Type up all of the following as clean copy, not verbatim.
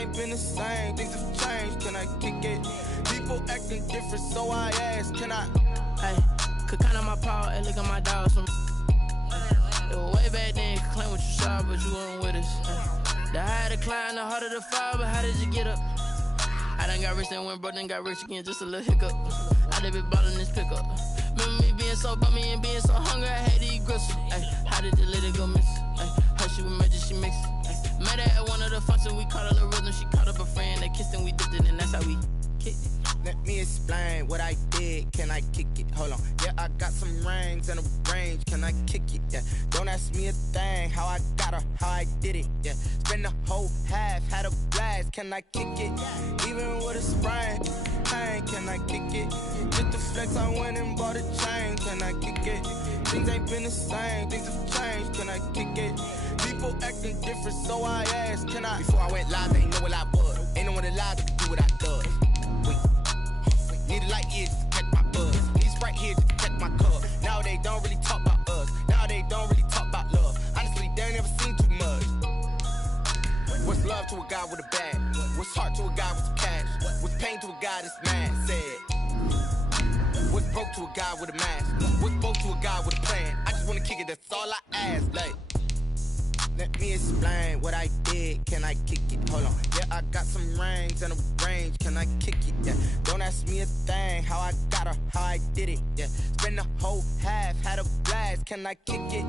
ain't been the same, things have changed, can I kick it? People acting different, so I ask, can I? Hey, could count on my power, hey, look at my dogs. It was way back then, could claim what you saw, but you weren't with us. The higher the climb, the harder the fall, but how did you get up? I done got rich, then went broke, then got rich again, just a little hiccup. I done been ballin' this pickup. Remember me being so bummy and being so hungry, I had to eat gristle. Ay, how did the lady go miss? Ay, how she was magic, she mixed. Met her at one of the functions, we caught a little rhythm, she caught up a friend, they kissed and we dipped it, and that's how we kicked it. Let me explain what I did, can I kick it? Hold on, yeah, I got some rings and a range, can I kick it? Yeah, don't ask me a thing, how I got her, how I did it. Yeah, spend the whole half, had a blast, can I kick it? Even with a sprain, pain, can I kick it? Just the flex, I went and bought a chain, can I kick it? Things ain't been the same, things have changed, can I kick it? People acting different, so I asked, can I? Before I went live, they ain't know what I was. Ain't no one alive that can do what I does. Need a light years to catch my buzz. These right here just to catch my cup. Now they don't really talk about us. Now they don't really talk about love. Honestly, they ain't never seen too much. What's love to a guy with a bag? What's heart to a guy with some cash? What's pain to a guy that's mad? Said. What's broke to a guy with a mask? What's broke to a guy with a plan? I just wanna kick it, that's all I ask. Like, let me explain what I did, can I kick it? Hold on, yeah, I got some rings and a range, can I kick it? Yeah, don't ask me a thing, how I got her, how I did it. Yeah, spend the whole half, had a blast, can I kick it?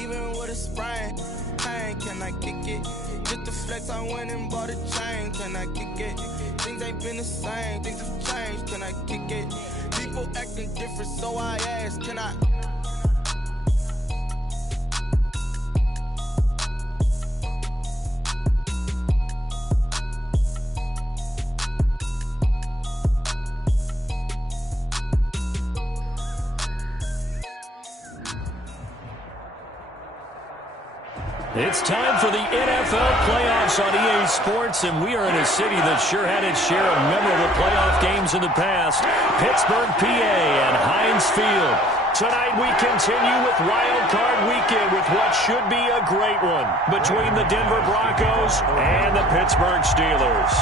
Even with a sprain, pain, can I kick it? Just the flex, I went and bought a chain, can I kick it? Things ain't been the same, things have changed, can I kick it? People acting different, so I ask, can I? It's time for the NFL playoffs on EA Sports, and we are in a city that sure had its share of memorable playoff games in the past, Pittsburgh, PA, and Heinz Field. Tonight we continue with Wild Card Weekend with what should be a great one between the Denver Broncos and the Pittsburgh Steelers.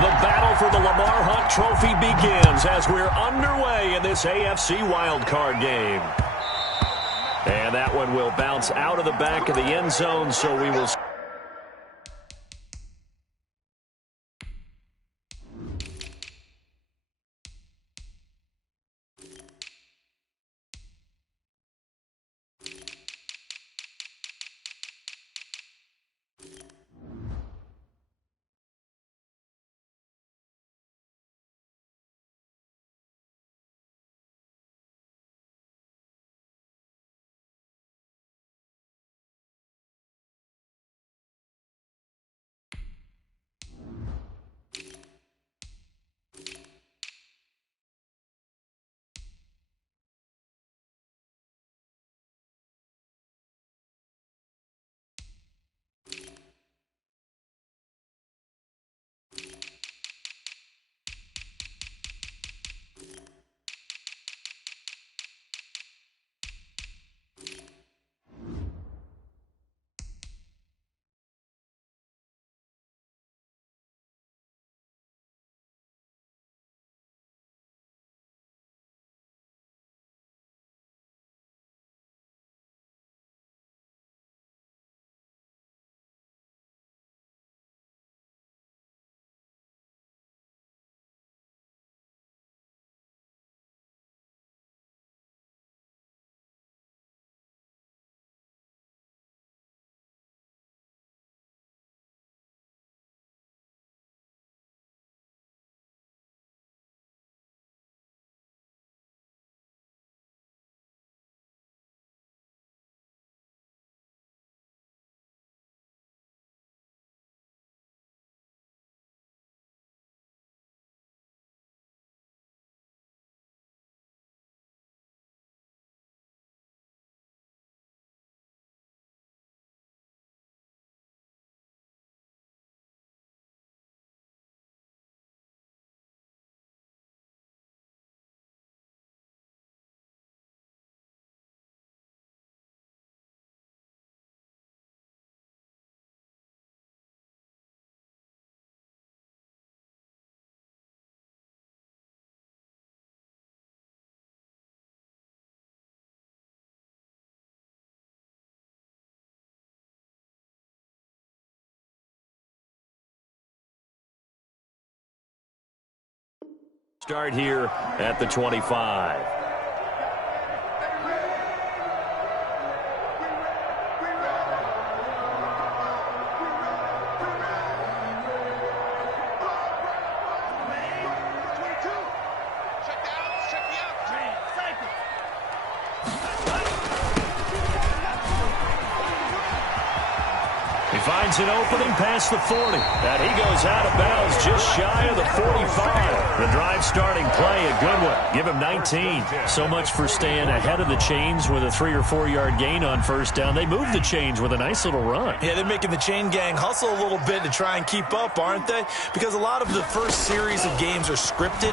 The battle for the Lamar Hunt Trophy begins as we're underway in this AFC Wild Card game. And that one will bounce out of the back of the end zone, so we will Start here at the 25. Finds an opening past the 40. And he goes out of bounds just shy of the 45. The drive starting play, a good one. Give him 19. So much for staying ahead of the chains with a 3 or 4 yard gain on first down. They moved the chains with a nice little run. Yeah, they're making the chain gang hustle a little bit to try and keep up, aren't they? Because a lot of the first series of games are scripted,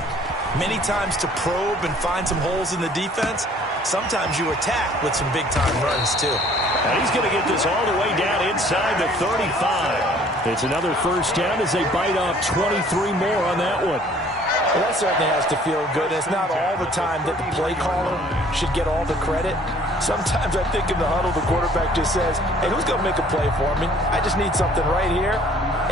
many times to probe and find some holes in the defense. Sometimes you attack with some big-time runs, too. And he's going to get this all the way down inside the 35. It's another first down as they bite off 23 more on that one. Well, that certainly has to feel good. It's not all the time that the play caller should get all the credit. Sometimes I think in the huddle, the quarterback just says, hey, who's going to make a play for me? I just need something right here.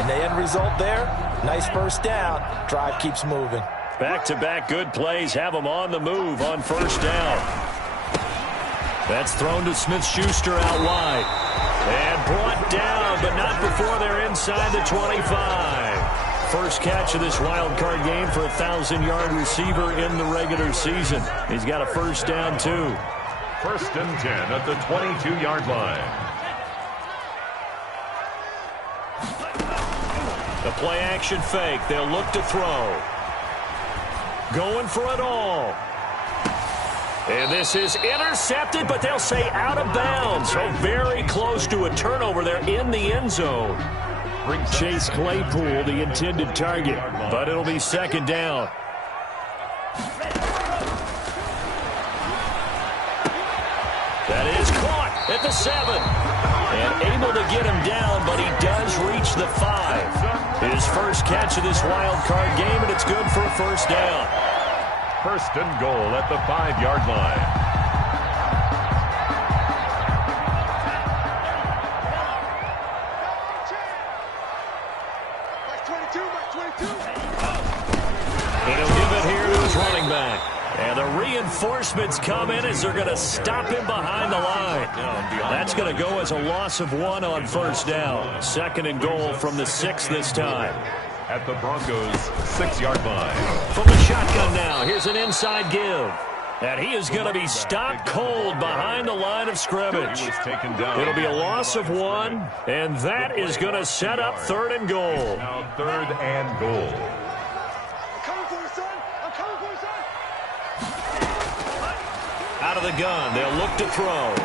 And the end result there, nice first down. Drive keeps moving. Back-to-back good plays have them on the move on first down. That's thrown to Smith-Schuster out wide. And brought down, but not before they're inside the 25. First catch of this wild card game for a 1,000-yard receiver in the regular season. He's got a first down, too. First and 10 at the 22-yard line. The play-action fake. They'll look to throw. Going for it all. And this is intercepted, but they'll say out of bounds. So very close to a turnover there in the end zone. Chase Claypool, the intended target, but it'll be second down. That is caught at the 7. And able to get him down, but he does reach the 5. His first catch of this wild card game, and it's good for a first down. First and goal at the 5-yard line. And he'll give it here to his running back. And the reinforcements come in as they're going to stop him behind the line. That's going to go as a loss of 1 on first down. Second and goal from the 6 this time. At the Broncos' 6-yard line. From the shotgun now, here's an inside give. And he is going to be stopped cold behind the line of scrimmage. It'll be a loss of 1, and that is going to set up third and goal. Now third and goal. I'm coming for you, son. I'm coming for you, son. Out of the gun, they'll look to throw.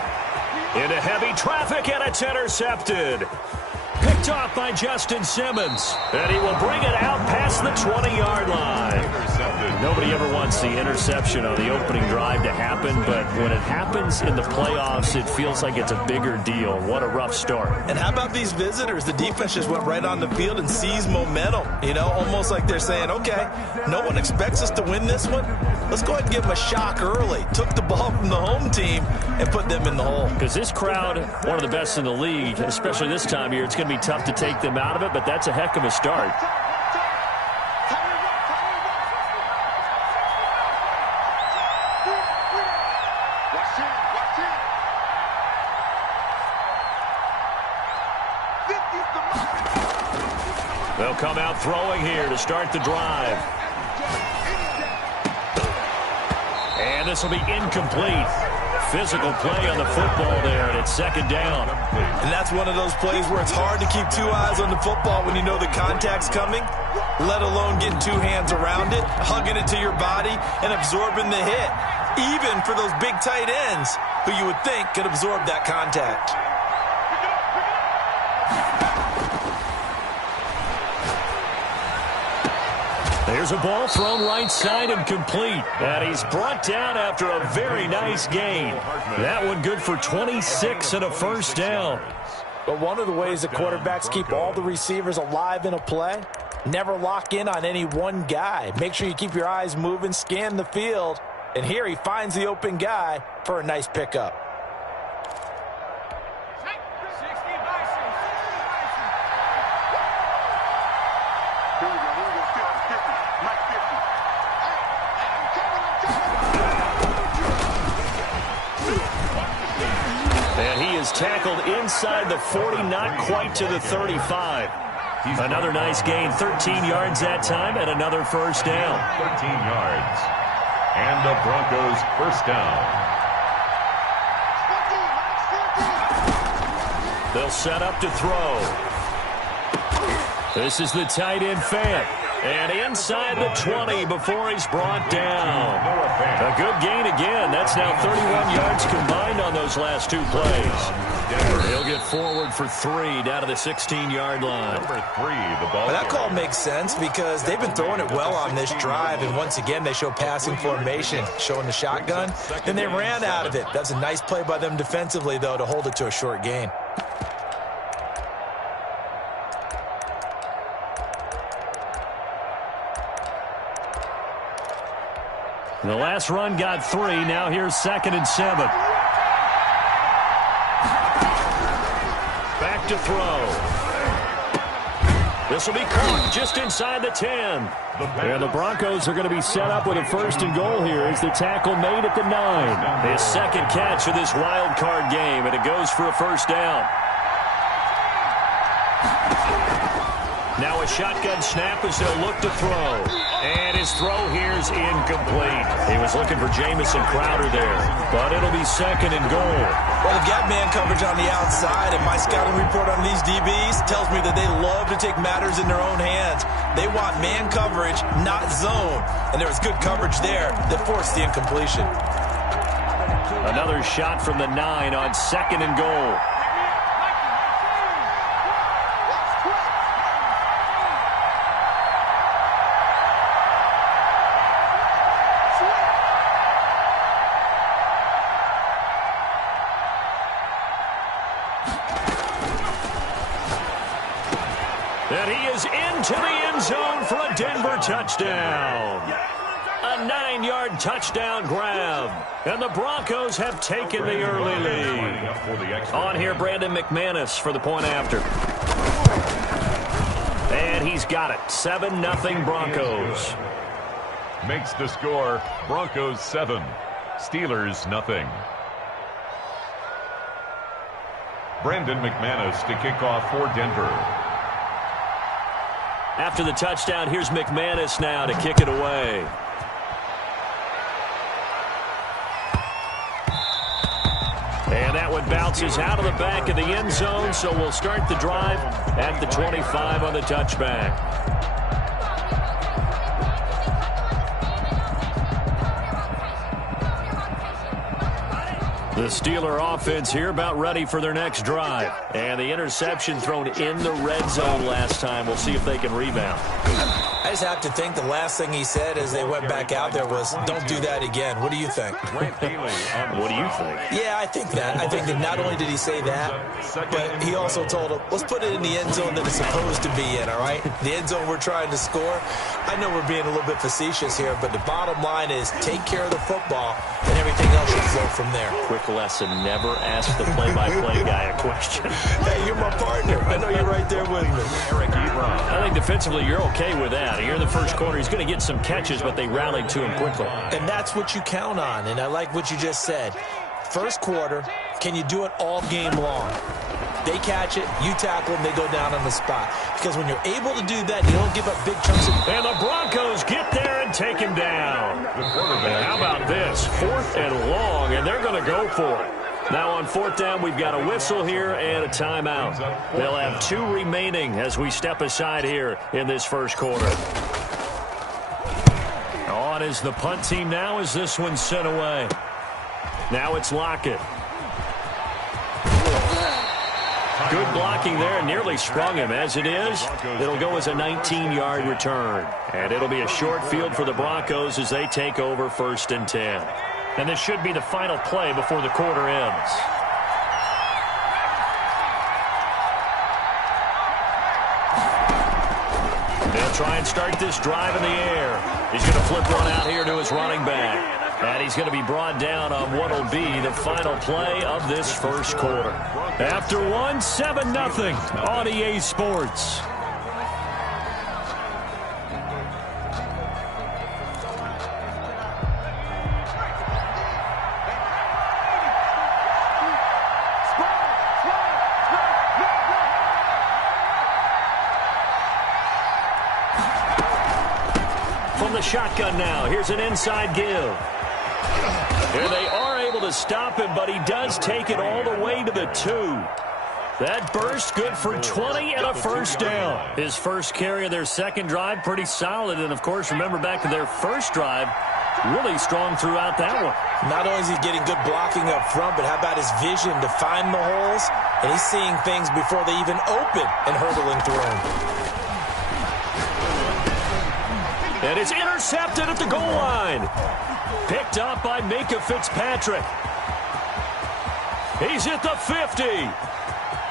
Into heavy traffic, and it's intercepted. Picked off by Justin Simmons. And he will bring it out past the 20-yard line. Nobody ever wants the interception on the opening drive to happen, but when it happens in the playoffs, it feels like it's a bigger deal. What a rough start. And how about these visitors? The defense just went right on the field and seized momentum. You know, almost like they're saying, okay, no one expects us to win this one. Let's go ahead and give them a shock early. Took the ball from the home team and put them in the hole. Because this crowd, one of the best in the league, especially this time of year, it's going to be tough to take them out of it, but that's a heck of a start. They'll come out throwing here to start the drive. And this will be incomplete. Physical play on the football there, and it's second down. And that's one of those plays where it's hard to keep 2 eyes on the football when you know the contact's coming, let alone getting 2 hands around it, hugging it to your body, and absorbing the hit, even for those big tight ends who you would think could absorb that contact. There's a ball thrown right side and complete. And he's brought down after a very nice gain. That one good for 26 and a first down. But one of the ways that quarterbacks keep all the receivers alive in a play, never lock in on any one guy. Make sure you keep your eyes moving, scan the field. And here he finds the open guy for a nice pickup. is tackled inside the 40, not quite to the 35. Another nice gain, 13 yards that time, and another first down. 13 yards. And the Broncos first down. They'll set up to throw. This is the tight end Fant. And inside the 20 before he's brought down. A good gain again. That's now 31 yards combined on those last two plays. He'll get forward for 3 down to the 16-yard line. Number 3, the ball. Well, that call makes sense because they've been throwing it well on this drive, and once again they show passing formation, showing the shotgun. Then they ran out of it. That's a nice play by them defensively, though, to hold it to a short gain. The last run got 3. Now here's 2nd and 7. Back to throw. This will be caught just inside the 10. And the Broncos are going to be set up with a 1st and goal here as the tackle made at the 9. His second catch of this wild card game, and it goes for a first down. Now a shotgun snap as they'll look to throw. And his throw here's incomplete. He was looking for Jamison Crowder there, but it'll be 2nd and goal. Well, they've got man coverage on the outside, and my scouting report on these DBs tells me that they love to take matters in their own hands. They want man coverage, not zone. And there was good coverage there that forced the incompletion. Another shot from the 9 on 2nd and goal. And he is into the end zone for a Denver touchdown. A 9-yard touchdown grab. And the Broncos have taken the early lead. On here, Brandon McManus for the point after. And he's got it. 7-0 Broncos. Makes the score Broncos 7, Steelers 0. Brandon McManus to kick off for Denver. After the touchdown, here's McManus now to kick it away. And that one bounces out of the back of the end zone, so we'll start the drive at the 25 on the touchback. The Steeler offense here about ready for their next drive. And the interception thrown in the red zone last time. We'll see if they can rebound. I just have to think the last thing he said as they went back out there was, don't do that again. What do you think? What do you think? Yeah, I think that. I think that not only did he say that, but he also told him, let's put it in the end zone that it's supposed to be in, all right? The end zone we're trying to score. I know we're being a little bit facetious here, but the bottom line is take care of the football, and everything else should flow from there. Quick lesson, never ask the play-by-play guy a question. Hey, you're my partner. I know you're right there with me. I think defensively you're okay with that. Here in the first quarter, he's going to get some catches, but they rallied to him quickly. And that's what you count on, and I like what you just said. First quarter, can you do it all game long? They catch it, you tackle them, they go down on the spot. Because when you're able to do that, you don't give up big chunks of... And the Broncos get there and take him down. And how about this? 4th and long, and they're going to go for it. Now on 4th down, we've got a whistle here and a timeout. They'll have 2 remaining as we step aside here in this first quarter. On is the punt team now as this one's sent away. Now it's Lockett. Good blocking there, nearly sprung him. As it is, it'll go as a 19-yard return. And it'll be a short field for the Broncos as they take over 1st and 10. And this should be the final play before the quarter ends. They'll try and start this drive in the air. He's going to flip one out here to his running back. And he's going to be brought down on what will be the final play of this first quarter. After one, 7-0 on EA Sports. From the shotgun now, here's an inside give. And they are able to stop him, but he does take it all the way to the 2. That burst good for 20 and a first down. His first carry of their second drive, pretty solid. And, of course, remember back to their first drive, really strong throughout that one. Not only is he getting good blocking up front, but how about his vision to find the holes? And he's seeing things before they even open and hurdling through them. And it's intercepted at the goal line. Picked up by Micah Fitzpatrick. He's at the 50.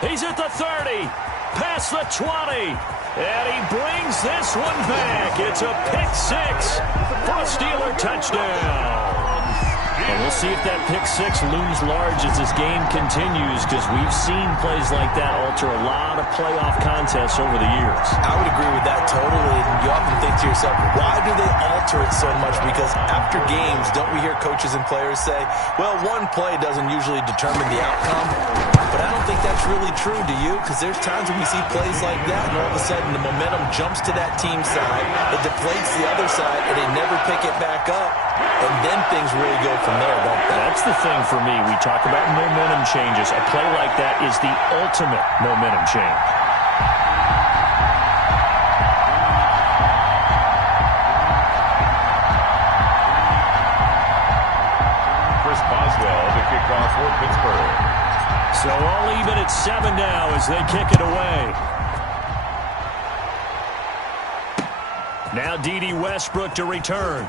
He's at the 30. Past the 20. And he brings this one back. It's a pick 6 for a Steeler touchdown. And we'll see if that pick 6 looms large as this game continues, because we've seen plays like that alter a lot of playoff contests over the years. I would agree with that totally. And you often think to yourself, why do they alter it so much? Because after games, don't we hear coaches and players say, well, one play doesn't usually determine the outcome? But I don't think that's really true, do you? Because there's times when we see plays like that, and all of a sudden the momentum jumps to that team side, it deflates the other side, and they never pick it back up. And then things really go from there, don't they? That's the thing for me. We talk about momentum changes. A play like that is the ultimate momentum change. Chris Boswell to kick off for Pittsburgh. So all even at 7 now as they kick it away. Now D.D. Westbrook to return.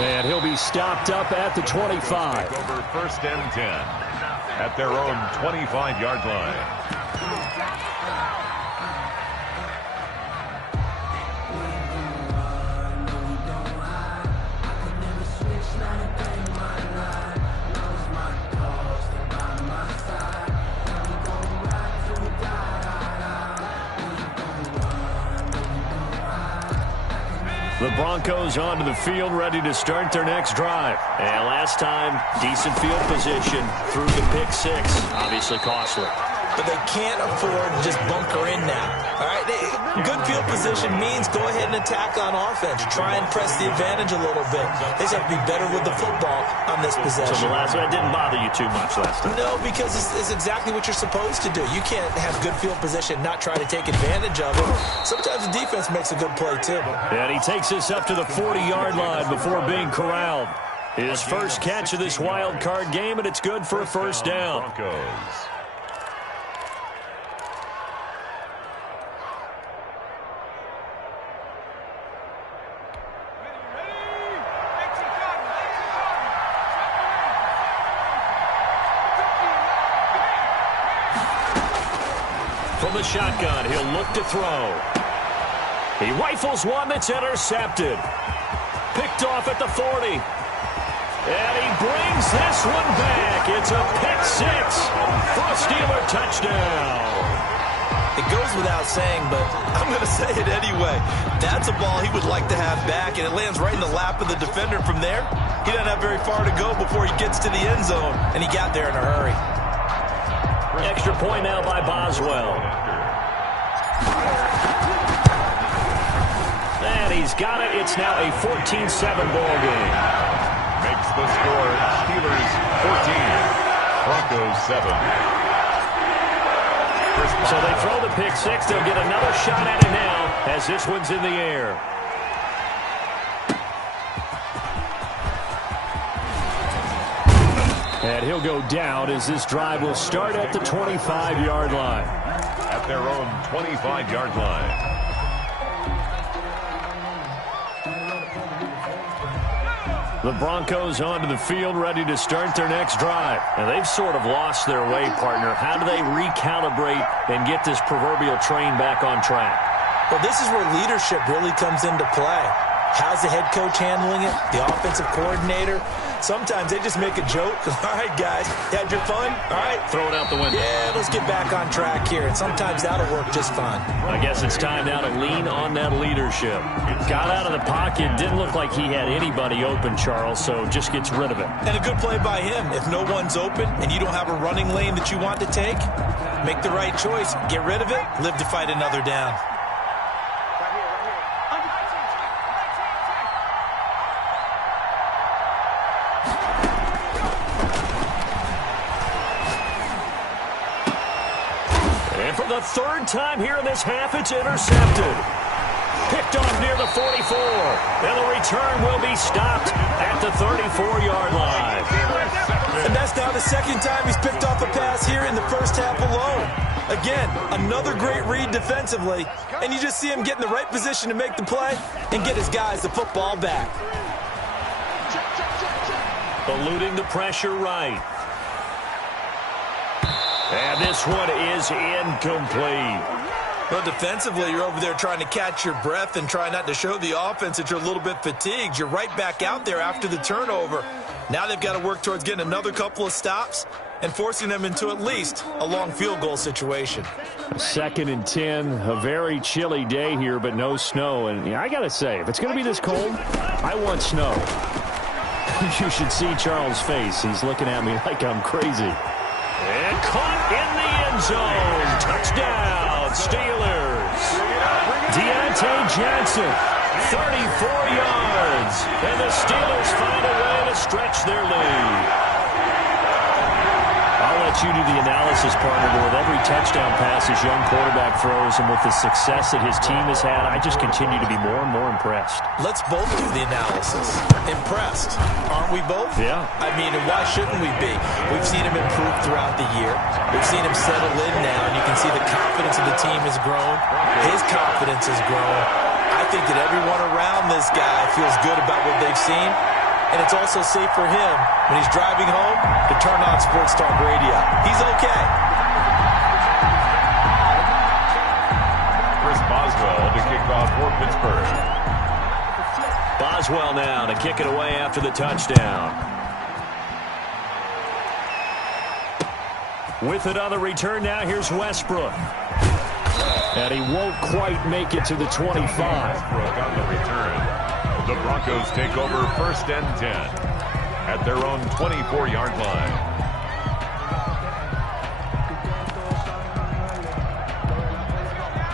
And he'll be stopped up at the 25. Over 1st and 10 at their own 25-yard line. The Broncos onto the field, ready to start their next drive. And last time, decent field position through the pick 6. Obviously costly. But they can't afford to just bunker in now. All right, good field position means go ahead and attack on offense. Try and press the advantage a little bit. They just have to be better with the football on this possession. So the last one didn't bother you too much last time? No, because it's exactly what you're supposed to do. You can't have good field position, not try to take advantage of it. Sometimes the defense makes a good play, too. And he takes us up to the 40-yard line before being corralled. His first catch of this wild card game, and it's good for a first down. Broncos. From the shotgun, he'll look to throw. He rifles one that's intercepted. Picked off at the 40. And he brings this one back. It's a pick 6 for a Steeler touchdown. It goes without saying, but I'm going to say it anyway. That's a ball he would like to have back, and it lands right in the lap of the defender. From there, he doesn't have very far to go before he gets to the end zone, and he got there in a hurry. Extra point now by Boswell. And he's got it. It's now a 14-7 ball game. Makes the score Steelers 14, Broncos 7. So they throw the pick 6. They'll get another shot at it now as this one's in the air. And he'll go down as this drive will start at the 25-yard line. At their own 25-yard line. The Broncos onto the field, ready to start their next drive. And they've sort of lost their way, partner. How do they recalibrate and get this proverbial train back on track? Well, this is where leadership really comes into play. How's the head coach handling it? The offensive coordinator? Sometimes they just make a joke. All right, guys, you had your fun? All right. Throw it out the window. Yeah, let's get back on track here. And sometimes that'll work just fine. I guess it's time now to lean on that leadership. Got out of the pocket. Didn't look like he had anybody open, Charles, so just gets rid of it. And a good play by him. If no one's open and you don't have a running lane that you want to take, make the right choice. Get rid of it. Live to fight another down. And for the third time here in this half, it's intercepted. Picked off near the 44. And the return will be stopped at the 34-yard line. And that's now the second time he's picked off a pass here in the first half alone. Again, another great read defensively. And you just see him get in the right position to make the play and get his guys the football back. Eluding the pressure right. And this one is incomplete. Well, defensively, you're over there trying to catch your breath and try not to show the offense that you're a little bit fatigued. You're right back out there after the turnover. Now they've got to work towards getting another couple of stops and forcing them into at least a long field goal situation. 2nd and 10, a very chilly day here, but no snow. And I got to say, if it's going to be this cold, I want snow. You should see Charles' face. He's looking at me like I'm crazy. And caught in the end zone. Touchdown, Steelers. Deontay Johnson, 34 yards. And the Steelers find a way to stretch their lead. I'll let you do the analysis, partner, but with every touchdown pass his young quarterback throws and with the success that his team has had, I just continue to be more and more impressed. Let's both do the analysis. Impressed, aren't we both? Yeah. I mean, and why shouldn't we be? We've seen him improve throughout the year. We've seen him settle in now, and you can see the confidence of the team has grown. His confidence has grown. I think that everyone around this guy feels good about what they've seen. And it's also safe for him when he's driving home to turn on Sports Talk Radio. He's okay. Chris Boswell to kick off for Pittsburgh. Boswell now to kick it away after the touchdown. With it on the return now, here's Westbrook. And he won't quite make it to the 25. Westbrook on the return. The Broncos take over 1st and 10 at their own 24-yard line.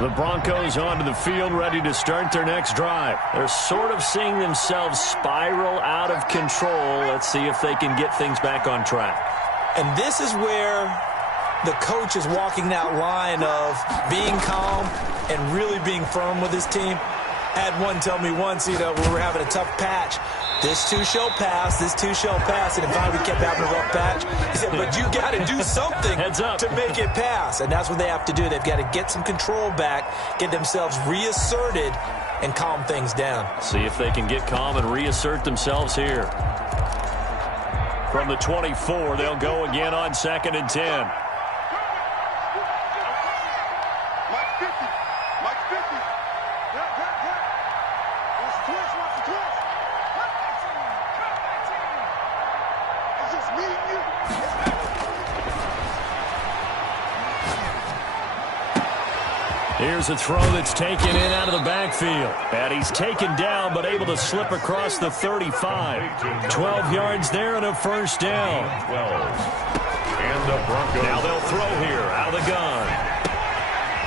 The Broncos onto the field, ready to start their next drive. They're sort of seeing themselves spiral out of control. Let's see if they can get things back on track. And this is where the coach is walking that line of being calm and really being firm with his team. Had one tell me once, when we were having a tough patch, this too shall pass, this too shall pass, and finally we kept having a rough patch. He said, but you got to do something to make it pass, and that's what they have to do. They've got to get some control back, get themselves reasserted, and calm things down. See if they can get calm and reassert themselves here. From the 24, they'll go again on 2nd and 10. Here's a throw that's taken in out of the backfield. And he's taken down but able to slip across the 35. 12 yards there and a first down. 12. And the Broncos. Now they'll throw here out of the gun.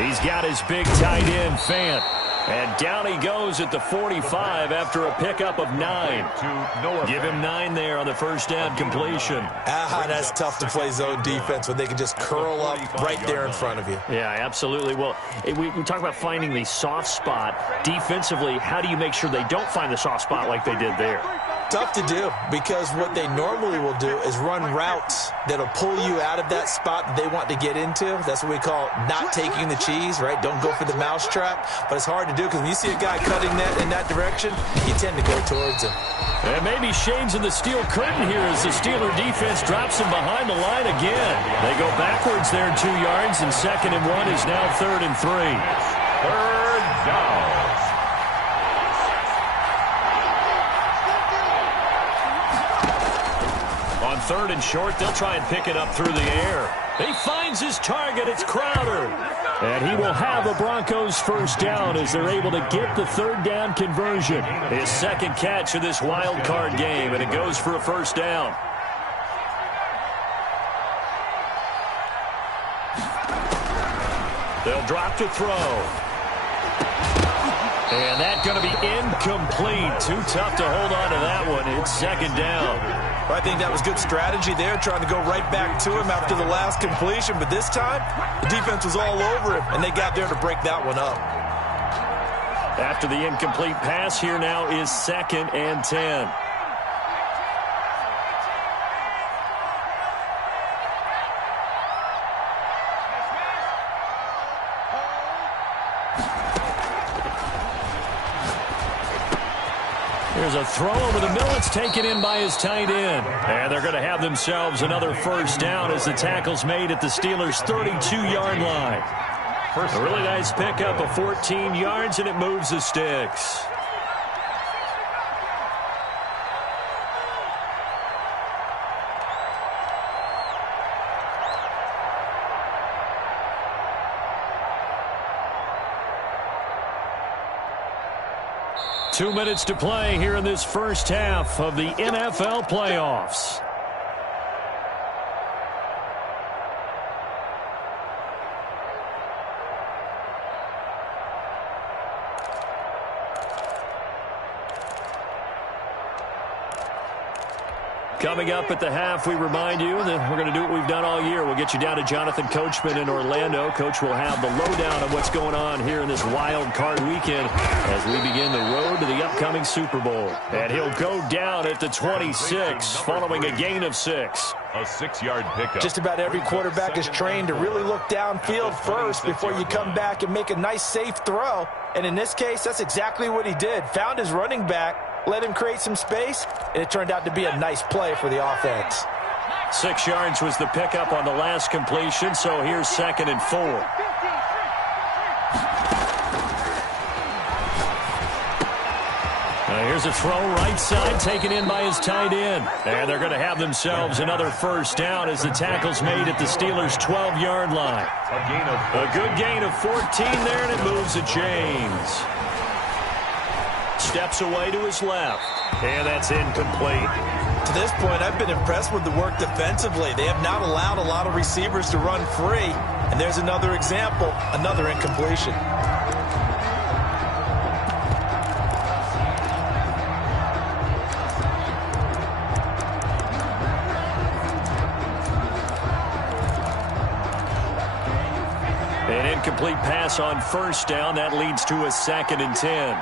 He's got his big tight end, Fant. And down he goes at the 45 after a pickup of 9. Give him 9 there on the first down completion. That's tough to play zone defense when they can just curl up right there in front of you. Yeah, absolutely. Well, we talk about finding the soft spot. Defensively, how do you make sure they don't find the soft spot like they did there? Tough to do, because what they normally will do is run routes that'll pull you out of that spot that they want to get into. That's what we call not taking the cheese, right? Don't go for the mousetrap. But it's hard to do because when you see a guy cutting that in that direction, you tend to go towards him. And maybe shades of the steel curtain here as the Steeler defense drops him behind the line again. They go backwards there 2 yards, and 2nd and 1 is now 3rd and 3. 3rd down. On 3rd and short, they'll try and pick it up through the air. He finds his target. It's Crowder. And he will have the Broncos first down as they're able to get the 3rd down conversion. His 2nd catch of this wild card game, and it goes for a first down. They'll drop to throw. And that's going to be incomplete. Too tough to hold on to that one. It's 2nd down. I think that was good strategy there, trying to go right back to him after the last completion. But this time, the defense was all over him, and they got there to break that one up. After the incomplete pass, here now is 2nd and 10. There's a throw over the middle. It's taken in by his tight end. And they're going to have themselves another first down as the tackle's made at the Steelers' 32-yard line. A really nice pickup of 14 yards, and it moves the sticks. Two minutes to play here in this first half of the NFL playoffs. Coming up at the half, we remind you that we're going to do what we've done all year. We'll get you down to Jonathan Coachman in Orlando. Coach will have the lowdown of what's going on here in this wild card weekend as we begin the road to the upcoming Super Bowl. And he'll go down at the 26 following a gain of 6. A 6-yard pickup. Just about every quarterback is trained to really look downfield first before you come back and make a nice, safe throw. And in this case, that's exactly what he did. Found his running back, let him create some space, and it turned out to be a nice play for the offense. 6 yards was the pickup on the last completion, so here's 2nd and 4. Here's a throw right side taken in by his tight end. And they're going to have themselves another first down as the tackle's made at the Steelers' 12-yard line. A good gain of 14 there, and it moves to James. Steps away to his left, and that's incomplete. To this point, I've been impressed with the work defensively. They have not allowed a lot of receivers to run free. And there's another example, another incompletion. An incomplete pass on first down. That leads to a 2nd and 10.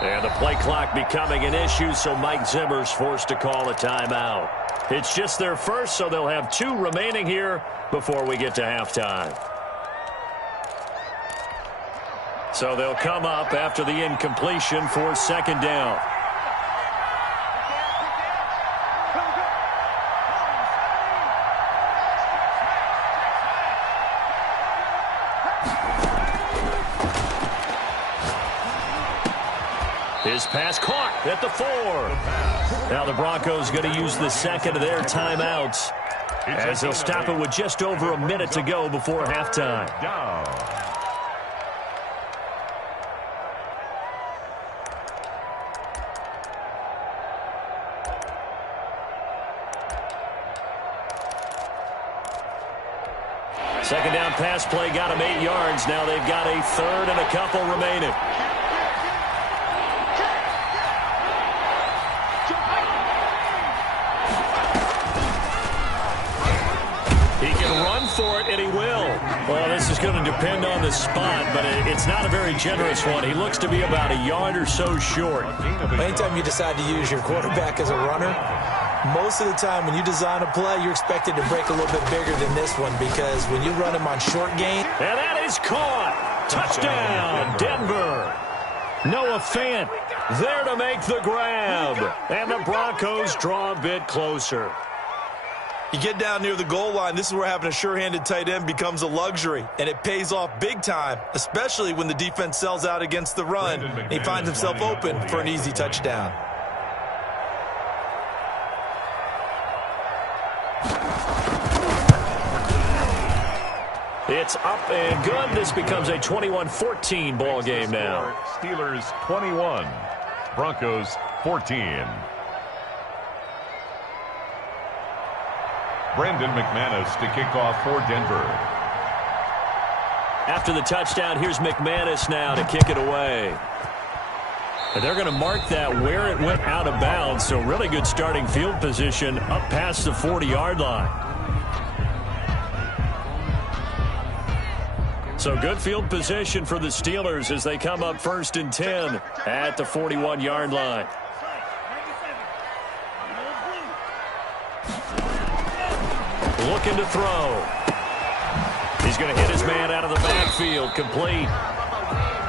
And the play clock becoming an issue, so Mike Zimmer's forced to call a timeout. It's just their first, so they'll have 2 remaining here before we get to halftime. So they'll come up after the incompletion for 2nd down. His pass caught at the 4. Now the Broncos going to use the second of their timeouts as they'll stop it with just over a minute to go before halftime. Second down pass play got him 8 yards. Now they've got a 3rd and a couple remaining. He can run for it, and he will. Well, this is going to depend on the spot, but it's not a very generous one. He looks to be about a yard or so short. Anytime you decide to use your quarterback as a runner, most of the time when you design a play, you're expected to break a little bit bigger than this one because when you run him on short gain. And that is caught. Touchdown, Denver. Noah Fant there to make the grab. And the Broncos draw a bit closer. You get down near the goal line, this is where having a sure-handed tight end becomes a luxury, and it pays off big time, especially when the defense sells out against the run. And he finds himself open for an easy touchdown. It's up and good. This becomes a 21-14 ball game now. Steelers 21, Broncos 14. Brendan McManus to kick off for Denver. After the touchdown, here's McManus now to kick it away. And they're going to mark that where it went out of bounds, so really good starting field position up past the 40-yard line. So good field position for the Steelers as they come up 1st and 10 at the 41-yard line. Looking to throw. He's going to hit his man out of the backfield. Complete.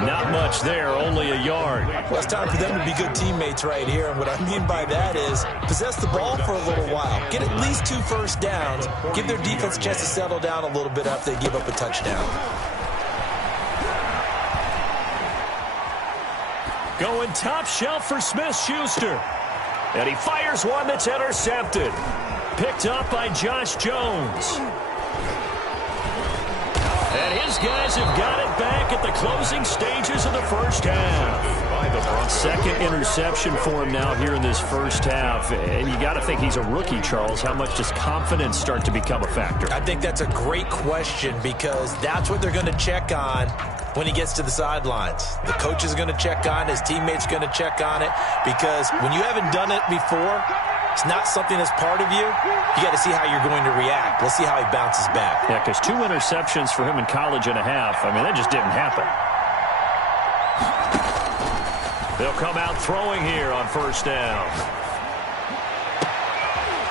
Not much there, only a yard. Well, it's time for them to be good teammates right here. And what I mean by that is possess the ball for a little while. Get at least 2 first downs. Give their defense a chance to settle down a little bit after they give up a touchdown. Going top shelf for Smith-Schuster. And he fires one that's intercepted. Picked up by Josh Jones. And his guys have got it back at the closing stages of the first half. Second interception for him now here in this first half. And you got to think he's a rookie, Charles. How much does confidence start to become a factor? I think that's a great question because that's what they're going to check on when he gets to the sidelines. The coach is going to check on it. His teammates are going to check on it because when you haven't done it before, it's not something that's part of you. You got to see how you're going to react. Let's see how he bounces back. Yeah, because 2 interceptions for him in college and a half. I mean, that just didn't happen. They'll come out throwing here on first down.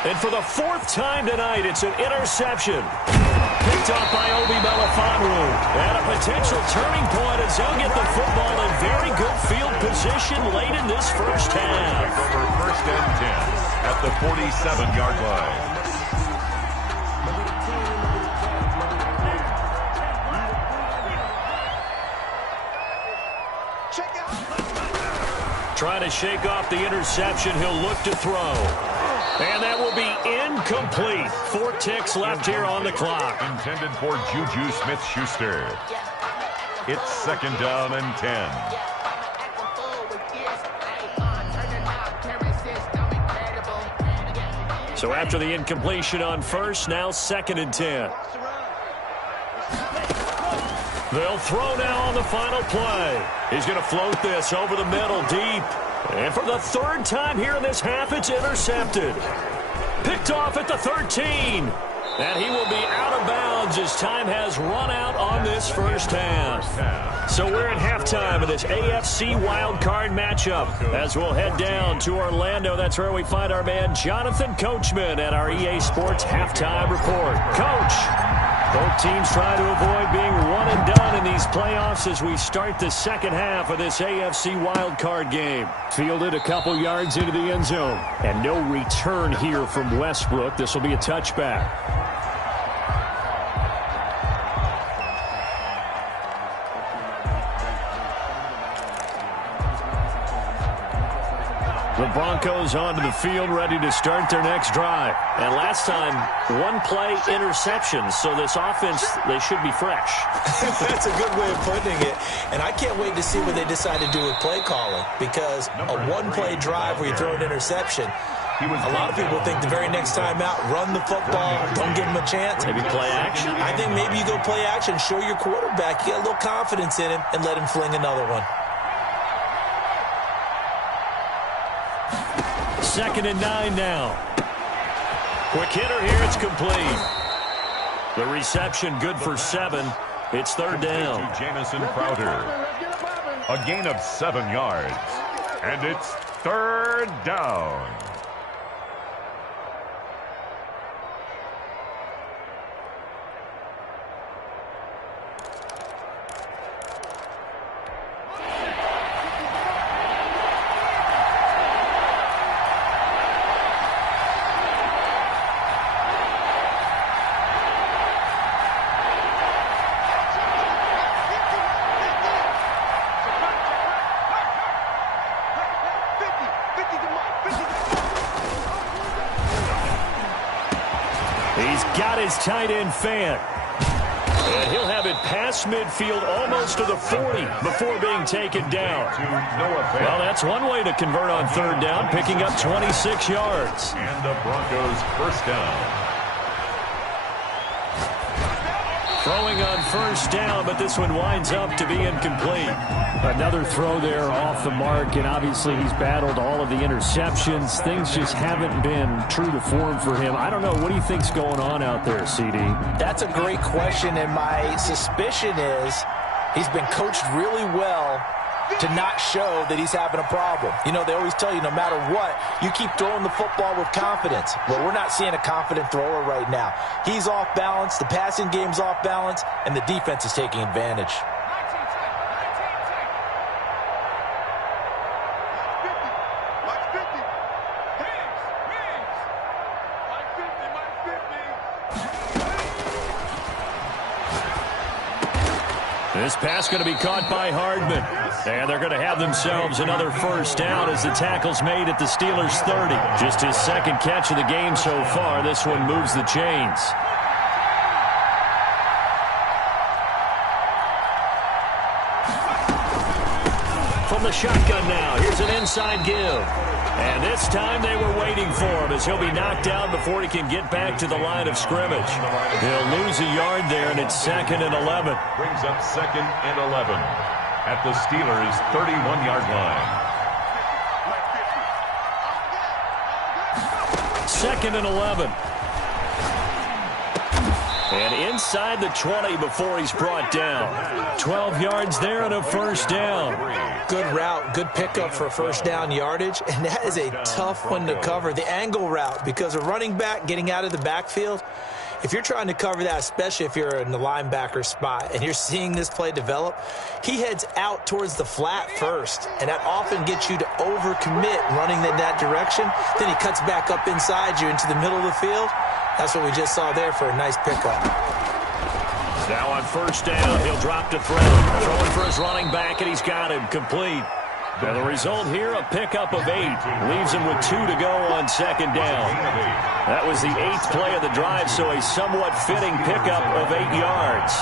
And for the 4th time tonight, it's an interception. Picked up by Obi Melifonwu. And a potential turning point as they'll get the football in very good field position late in this first half. Over 1st and 10 at the 47-yard line. Trying to shake off the interception. He'll look to throw. And that will be incomplete. 4 ticks left here on the clock. Intended for Juju Smith-Schuster. It's 2nd down and 10. So after the incompletion on first, now 2nd and 10. They'll throw now on the final play. He's going to float this over the middle deep. And for the 3rd time here in this half, it's intercepted. Picked off at the 13. And he will be out of bounds as time has run out on this first half. So we're at halftime of this AFC wildcard matchup. As we'll head down to Orlando, that's where we find our man Jonathan Coachman at our EA Sports Halftime Report. Coach, both teams try to avoid being one and done in these playoffs as we start the second half of this AFC wildcard game. Fielded a couple yards into the end zone. And no return here from Westbrook. This will be a touchback. The Broncos onto the field, ready to start their next drive. And last time, 1-play interceptions, so this offense, they should be fresh. That's a good way of putting it. And I can't wait to see what they decide to do with play calling, because a 1-play drive where you throw an interception, a lot of people think the very next time out, run the football, don't give him a chance. Maybe play action? I think maybe you go play action, show your quarterback, you got a little confidence in him, and let him fling another one. 2nd and 9 now. Quick hitter here, it's complete. The reception good for 7. It's 3rd down. To Jamison Crowder. A gain of 7 yards. And it's 3rd down. Got his tight end fan. And he'll have it past midfield almost to the 40 before being taken down. Well, that's one way to convert on 3rd down, picking up 26 yards. And the Broncos 1st down. Throwing on first down, but this one winds up to be incomplete. Another throw there off the mark, and obviously he's battled all of the interceptions. Things just haven't been true to form for him. I don't know. What do you think's going on out there, CD? That's a great question, and my suspicion is he's been coached really well to not show that he's having a problem. You know, they always tell you no matter what, you keep throwing the football with confidence. Well, we're not seeing a confident thrower right now. He's off balance, the passing game's off balance, and the defense is taking advantage. This pass going to be caught by Hardman. And they're going to have themselves another first down as the tackle's made at the Steelers' 30. Just his second catch of the game so far. This one moves the chains. From the shotgun now, here's an inside give. And this time they were waiting for him as he'll be knocked down before he can get back to the line of scrimmage. He'll lose a yard there, and it's 2nd and 11. Brings up 2nd and 11 at the Steelers' 31-yard line. 2nd and 11. And inside the 20 before he's brought down. 12 yards there and a first down. Good route, good pickup for first down yardage, and that is a tough one to cover. The angle route, because a running back getting out of the backfield, if you're trying to cover that, especially if you're in the linebacker spot and you're seeing this play develop, he heads out towards the flat first, and that often gets you to overcommit running in that direction. Then he cuts back up inside you into the middle of the field. That's what we just saw there for a nice pickup. Now on first down, he'll drop to throw. Throwing for his running back, and he's got him complete. And the result here, a pickup of 8. Leaves him with 2 to go on second down. That was the 8th play of the drive, so a somewhat fitting pickup of 8 yards.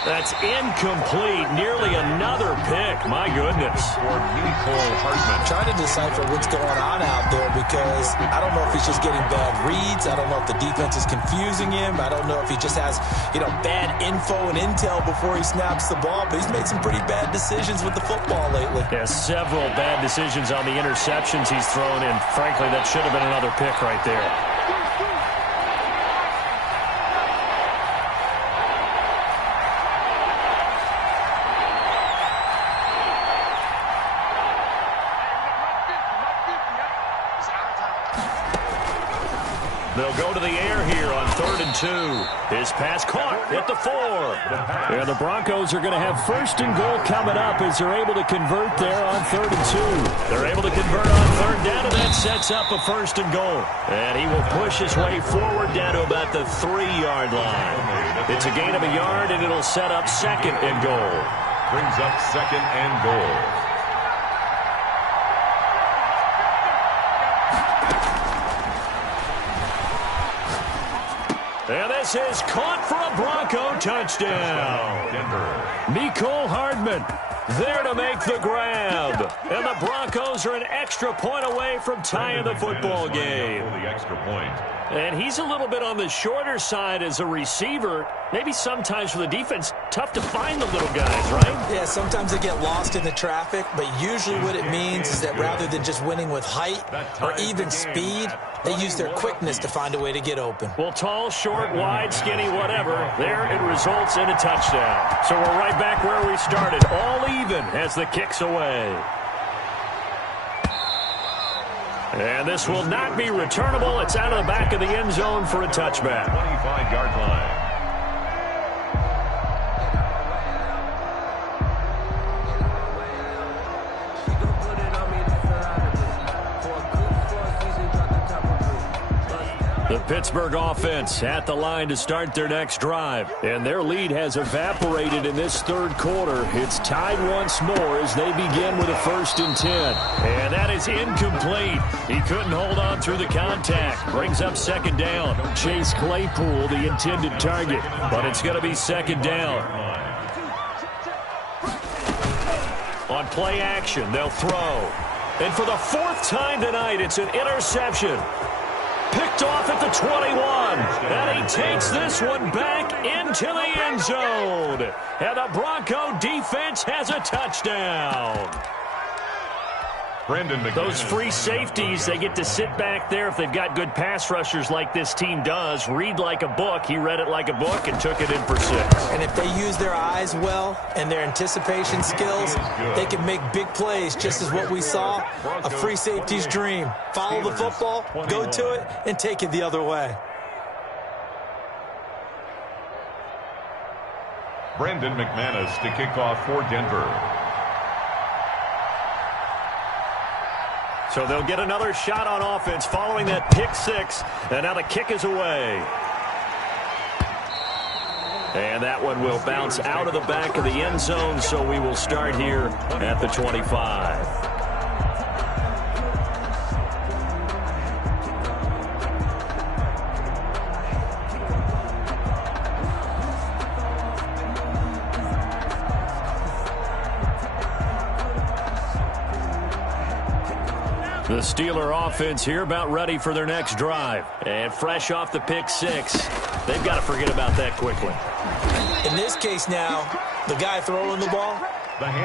That's incomplete. Nearly another pick. My goodness. For Nicole Hartman. Trying to decipher what's going on out there because I don't know if he's just getting bad reads. I don't know if the defense is confusing him. I don't know if he just has, bad info and intel before he snaps the ball. But he's made some pretty bad decisions with the football lately. Yeah, several bad decisions on the interceptions he's thrown in. Frankly, that should have been another pick right there. They'll go to the air here on 3rd and 2. His pass caught at the 4. And the Broncos are going to have 1st and goal coming up as they're able to convert there on 3rd and 2. They're able to convert on 3rd down, and that sets up a 1st and goal. And he will push his way forward down to about the 3-yard line. It's a gain of a yard, and it'll set up 2nd and goal. Brings up 2nd and goal. And this is caught for a Bronco touchdown. Nicole Hardman there to make the grab. And the Broncos are an extra point away from tying the football game. For the extra point. And he's a little bit on the shorter side as a receiver. Maybe sometimes for the defense, tough to find the little guys, right? Yeah, sometimes they get lost in the traffic, but usually what it means is that rather than just winning with height or even speed, they use their quickness to find a way to get open. Well, tall, short, wide, skinny, whatever, there it results in a touchdown. So we're right back where we started, all even as the kick's away. And this will not be returnable. It's out of the back of the end zone for a touchback. 25-yard line. The Pittsburgh offense at the line to start their next drive. And their lead has evaporated in this 3rd quarter. It's tied once more as they begin with a 1st and 10. And that is incomplete. He couldn't hold on through the contact. Brings up 2nd down. Chase Claypool, the intended target. But it's going to be 2nd down. On play action, they'll throw. And for the 4th 4th time tonight. It's an interception. Picked off at the 21. And he takes this one back into the end zone. And the Bronco defense has a touchdown. Those free safeties, they get to sit back there if they've got good pass rushers like this team does. Read like a book. He read it like a book and took it in for 6. And if they use their eyes well and their anticipation skills, they can make big plays, just as what we saw, a free safety's dream. Follow the football, go to it, and take it the other way. Brendan McManus to kick off for Denver. So they'll get another shot on offense following that pick 6. And now the kick is away. And that one will bounce out of the back of the end zone, so we will start here at the 25. The Steeler offense here about ready for their next drive. And fresh off the pick 6. They've got to forget about that quickly. In this case now, the guy throwing the ball,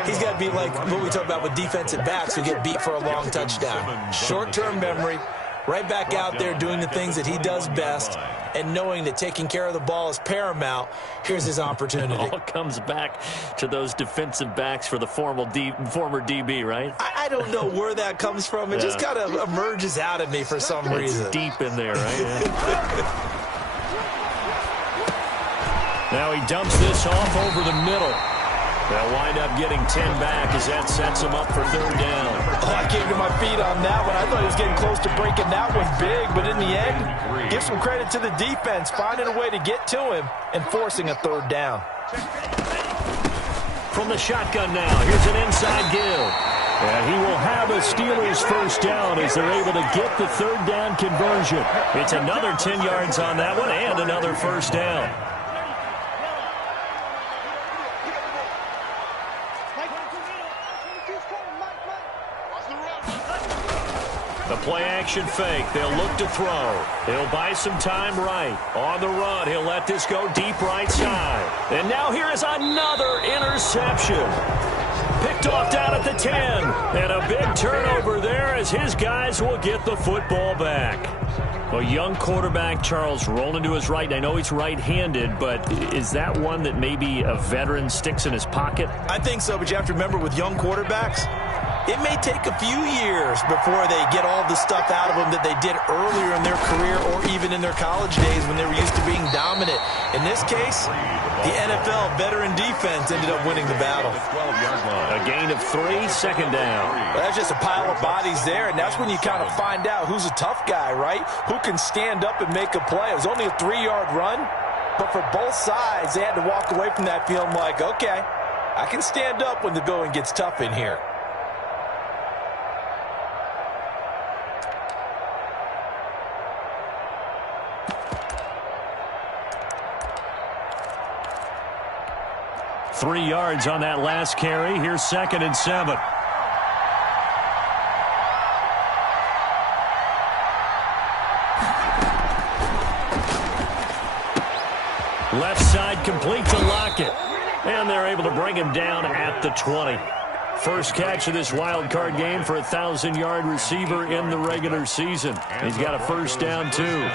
he's got to be like what we talk about with defensive backs who get beat for a long touchdown. Short-term memory, right back out there doing the things that he does best, and knowing that taking care of the ball is paramount. Here's his opportunity. It all comes back to those defensive backs for the former DB, right? I don't know where that comes from. It just kind of emerges out of me for some reason. It's deep in there, right? Yeah. Now he dumps this off over the middle. They'll wind up getting 10 back as that sets him up for 3rd down. Oh, I came to my feet on that one. I thought he was getting close to breaking that one big, but in the end, give some credit to the defense, finding a way to get to him and forcing a 3rd down. From the shotgun now, here's an inside give. And he will have a Steelers 1st down as they're able to get the 3rd down conversion. It's another 10 yards on that one and another 1st down. The play-action fake. They'll look to throw. He'll buy some time right. On the run, he'll let this go deep right side. And now here is another interception. Picked off down at the 10. And a big turnover there as his guys will get the football back. A young quarterback, Charles, rolling to his right. I know he's right-handed, but is that one that maybe a veteran sticks in his pocket? I think so, but you have to remember with young quarterbacks, it may take a few years before they get all the stuff out of them that they did earlier in their career or even in their college days when they were used to being dominant. In this case, the NFL veteran defense ended up winning the battle. A gain of 3, 2nd down. Well, that's just a pile of bodies there, and that's when you kind of find out who's a tough guy, right? Who can stand up and make a play. It was only a 3-yard run, but for both sides, they had to walk away from that feeling like, okay, I can stand up when the going gets tough in here. Three yards on that last carry. Here's 2nd and 7. Left side complete to Lockett. And they're able to bring him down at the 20. First catch of this wild card game for a 1,000-yard receiver in the regular season. He's got a 1st down, too.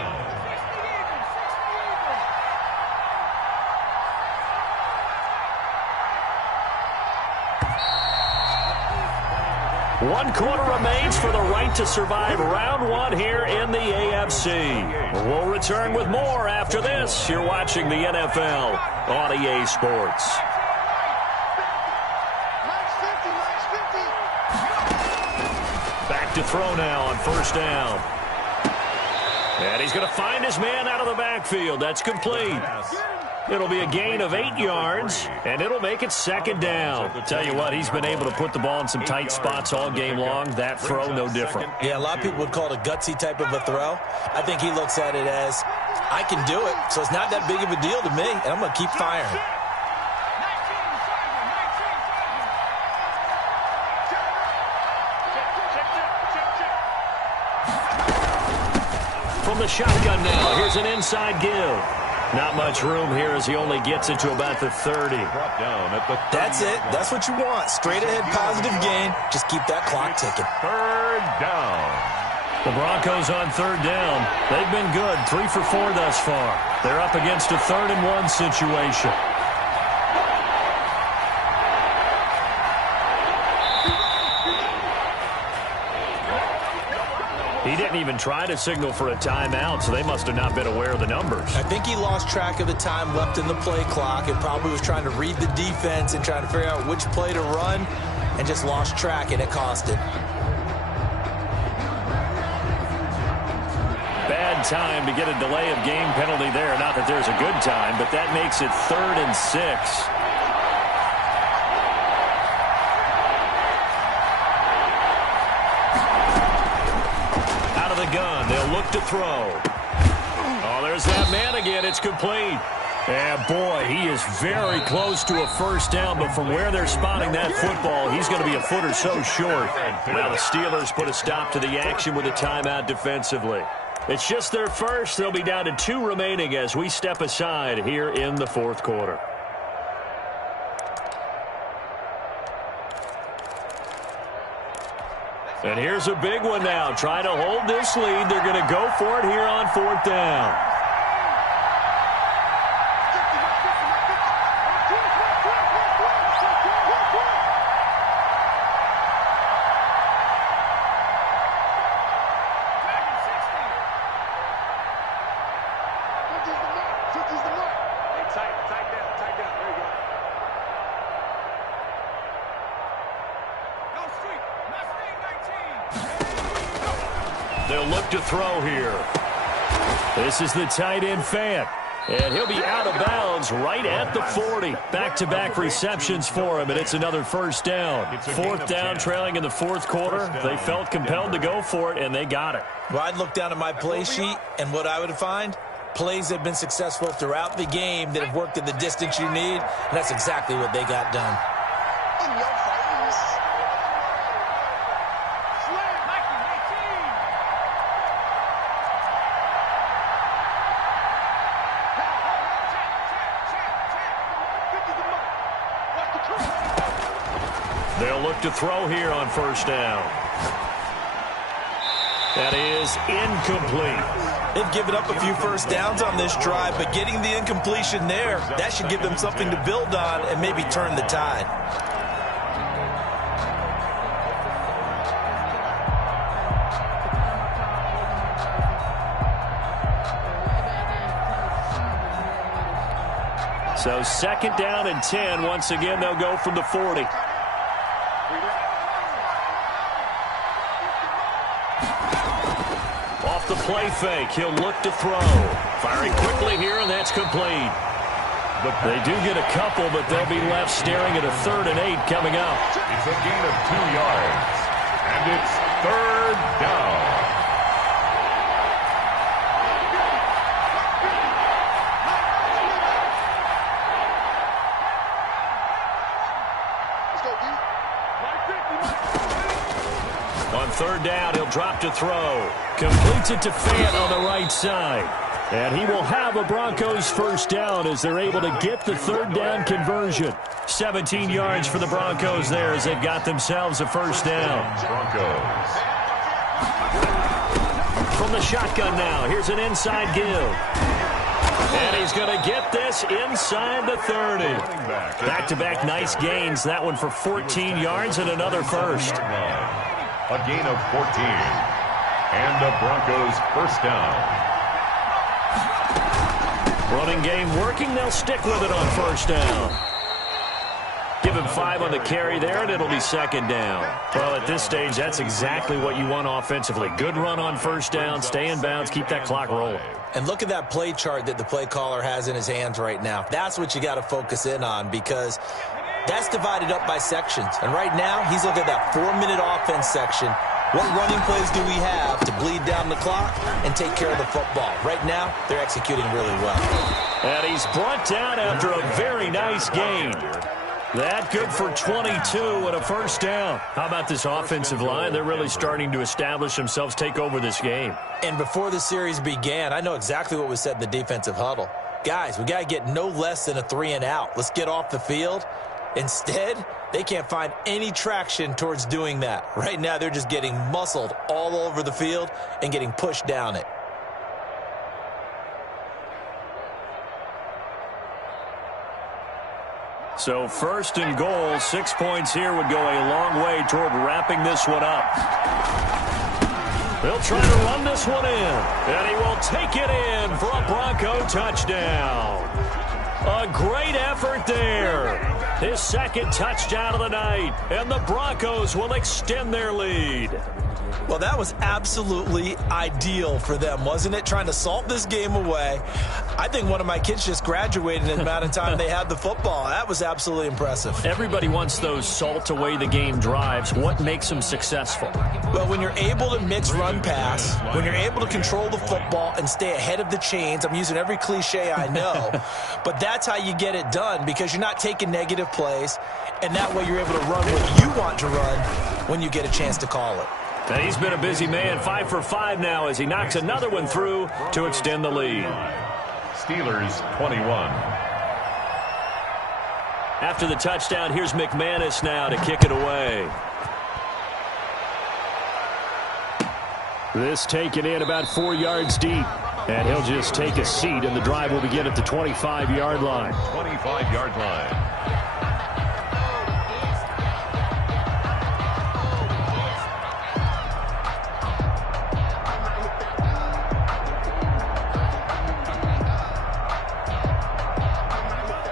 One quarter remains for the right to survive round 1 here in the AFC. We'll return with more after this. You're watching the NFL on EA Sports. Back to throw now on 1st down. And he's going to find his man out of the backfield. That's complete. It'll be a gain of 8 yards, and it'll make it 2nd down. Tell you what, he's been able to put the ball in some tight spots all game long. That throw, no different. Yeah, a lot of people would call it a gutsy type of a throw. I think he looks at it as, I can do it, so it's not that big of a deal to me, and I'm going to keep firing. From the shotgun now, here's an inside give. Not much room here as he only gets it to about the 30. That's it. That's what you want. Straight ahead positive gain. Just keep that clock ticking. Third down. The Broncos on third down. They've been good, 3 for 4 thus far. They're up against a 3rd and 1 situation. He didn't even try to signal for a timeout, so they must have not been aware of the numbers. I think he lost track of the time left in the play clock and probably was trying to read the defense and trying to figure out which play to run and just lost track, and it cost him. Bad time to get a delay of game penalty there. Not that there's a good time, but that makes it 3rd and 6. Gun. They'll look to throw. Oh, there's that man again. It's complete. And boy, he is very close to a first down, but from where they're spotting that football, he's going to be a foot or so short. Now the Steelers put a stop to the action with a timeout defensively. It's just their first. They'll be down to 2 remaining as we step aside here in the 4th quarter. And here's a big one now. Trying to hold this lead. They're going to go for it here on 4th down. They'll look to throw here. This is the tight end Fant. And he'll be out of bounds right at the 40. Back-to-back receptions for him, and it's another first down. 4th down, trailing in the 4th quarter. They felt compelled to go for it, and they got it. Well, I'd look down at my play sheet, and what I would find, plays that have been successful throughout the game that have worked at the distance you need, and that's exactly what they got done. In your face. They'll look to throw here on first down. That is incomplete. They've given up a few first downs on this drive, but getting the incompletion there, that should give them something to build on and maybe turn the tide. So 2nd down and 10. Once again, they'll go from the 40. Off the play fake, he'll look to throw. Firing quickly here, and that's complete. They do get a couple, but they'll be left staring at a 3rd and 8 coming up. It's a gain of 2 yards, and it's 3rd down. On 3rd down, he'll drop to throw. Completes it to Fant on the right side. And he will have a Broncos first down as they're able to get the 3rd down conversion. 17 yards for the Broncos there as they've got themselves a first down. Broncos. From the shotgun now, here's an inside give. And he's going to get this inside the 30. Back-to-back nice gains. That one for 14 yards and another first. A gain of 14. And the Broncos first down. Running game working. They'll stick with it on first down. Give him 5 on the carry there, and it'll be 2nd down. Well, at this stage, that's exactly what you want offensively. Good run on first down, stay in bounds, keep that clock rolling. And look at that play chart that the play caller has in his hands right now. That's what you got to focus in on because that's divided up by sections. And right now, he's looking at that 4-minute offense section. What running plays do we have to bleed down the clock and take care of the football? Right now, they're executing really well. And he's brought down after a very nice gain. That good for 22 and a first down. How about this offensive line? They're really starting to establish themselves, take over this game. And before the series began, I know exactly what was said in the defensive huddle. Guys, we got to get no less than a 3-and-out. Let's get off the field. Instead, they can't find any traction towards doing that. Right now, they're just getting muscled all over the field and getting pushed down it. So first and goal, 6 points here would go a long way toward wrapping this one up. They'll try to run this one in, and he will take it in for a Bronco touchdown. A great effort there. His second touchdown of the night, and the Broncos will extend their lead. Well, that was absolutely ideal for them, wasn't it? Trying to salt this game away. I think one of my kids just graduated in the amount of time they had the football. That was absolutely impressive. Everybody wants those salt-away-the-game drives. What makes them successful? Well, when you're able to mix run-pass, when you're able to control the football and stay ahead of the chains, I'm using every cliche I know, but that's how you get it done because you're not taking negative plays, and that way you're able to run what you want to run when you get a chance to call it. And he's been a busy man, 5 for 5 now as he knocks another one through to extend the lead. Steelers 21. After the touchdown, here's McManus now to kick it away. This taken in about 4 yards deep. And he'll just take a seat, and the drive will begin at the 25-yard line. 25-yard line.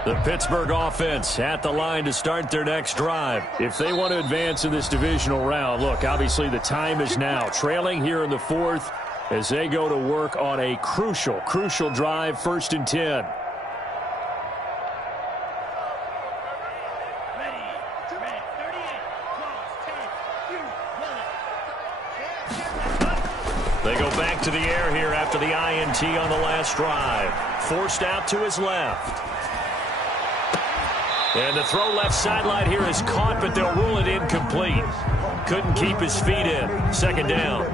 The Pittsburgh offense at the line to start their next drive. If they want to advance in this divisional round, look, obviously the time is now. Trailing here in the fourth as they go to work on a crucial drive, 1st and 10. They go back to the air here after the INT on the last drive. Forced out to his left. And the throw left sideline here is caught, but they'll rule it incomplete. Couldn't keep his feet in. 2nd down.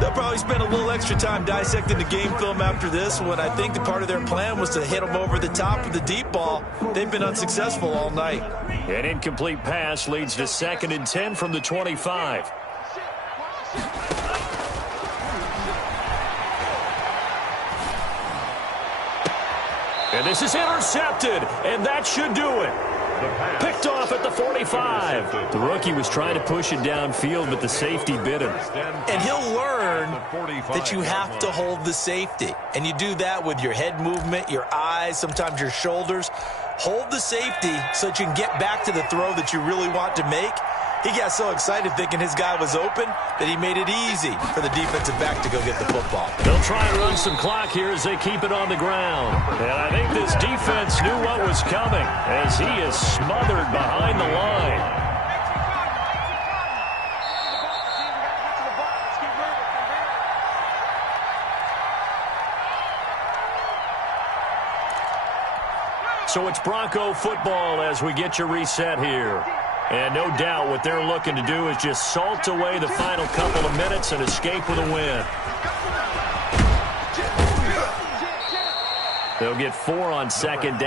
They'll probably spend a little extra time dissecting the game film after this one. I think the part of their plan was to hit them over the top with the deep ball. They've been unsuccessful all night. An incomplete pass leads to 2nd and 10 from the 25. And this is intercepted, and that should do it. Picked off at the 45. The rookie was trying to push it downfield, but the safety bit him. And he'll learn that you have to hold the safety. And you do that with your head movement, your eyes, sometimes your shoulders. Hold the safety so that you can get back to the throw that you really want to make. He got so excited thinking his guy was open that he made it easy for the defensive back to go get the football. They'll try and run some clock here as they keep it on the ground. And I think this defense knew what was coming as he is smothered behind the line. So it's Bronco football as we get you reset here. And no doubt what they're looking to do is just salt away the final couple of minutes and escape with a win. They'll get 4 on 2nd down.